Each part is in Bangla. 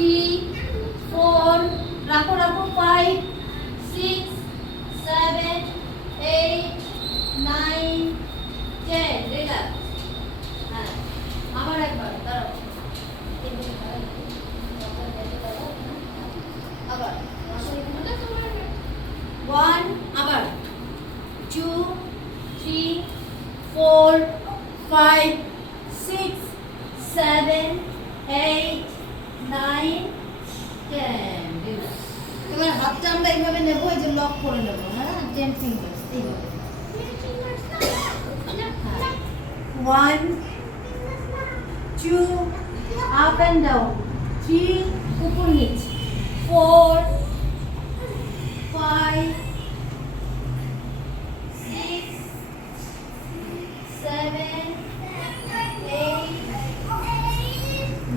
3 4 রাখো রাখো 5 6 7 8 9 10 রিল্যাক্স। হ্যাঁ আবার একবার দাঁড়াও আবার 1 আবার 2 3 4 5 6 7 8 9 10 এবার হাতটা আমরা এইভাবে নেবো, এই যে লক করে নেবো। হ্যাঁ 10 ফিঙ্গার্স এইভাবে 1 2 আপ এন্ড ডাউন 3 উপর নিচ 4 5 6 7 8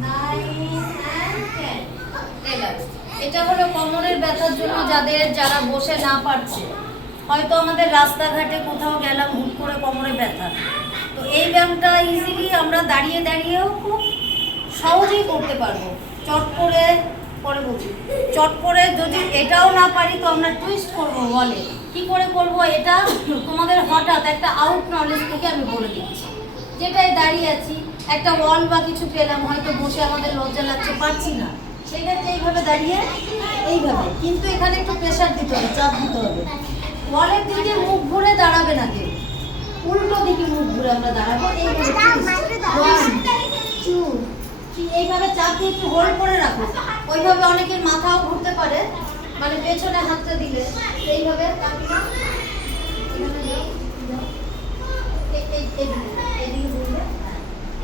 9 and 10 রিল্যাক্স। এটা হলো কোমরের ব্যথার জন্য যারা বসে না পারছে, হয়তো আমাদের রাস্তাঘাটে কোথাও গেলাম হুট করে কোমরে ব্যথা, তো এই ব্যায়ামটা ইজিলি আমরা দাঁড়িয়ে দাঁড়িয়েও খুব সহজেই করতে পারবো। চট করে বলছি, চট করে যদি এটাও না পারি তো আমরা টুইস্ট করবো বলে কি করে করবো, এটা তোমাদের হঠাৎ একটা আউট নলেজ থেকে আমি বলে দিচ্ছি। যেটাই দাঁড়িয়ে আছি, একটা ওয়াল বা কিছু পেলাম, হয়তো বসে আমাদের লজ্জা লাগছে, পারছি না, সেক্ষেত্রে এইভাবে দাঁড়িয়ে এইভাবে, কিন্তু এখানে একটু প্রেশার দিতে হবে, চাপ দিতে হবে। ওয়ালের দিকে মুখ ঘুরে দাঁড়াবে না কেউ, উল্টো দিকে মুখ ঘুরে আমরা দাঁড়াবো। এইভাবে 1 2 3 এইভাবে চাপ দিয়ে একটু হোল্ড করে রাখো। ওইভাবে অনেকের মাথাও ঘুরতে পারে, মানে পেছনে হাতটা দিলে এইভাবে এইদিকে ঘুরবে।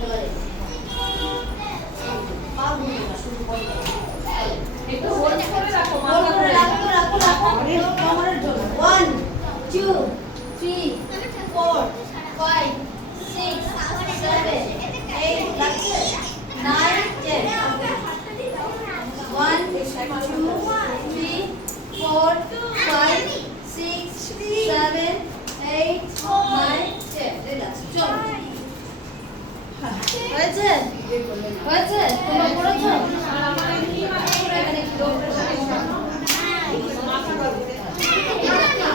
এবারে পা ঘুরবে না, শুধু একটু হোল্ড করে রাখো, মাথা ঘুরে রাখো রাখো রাখো কোমরের জন্য। 1 2 3 4 5 6 7 8 লাগছে 9 10 1 2 3 4 5 6 7 8 9 10 রিল্যাক্স। চলো হয়েছে হয়েছে, তোমরা করেছো? এখানে একটু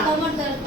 কোমর দরকার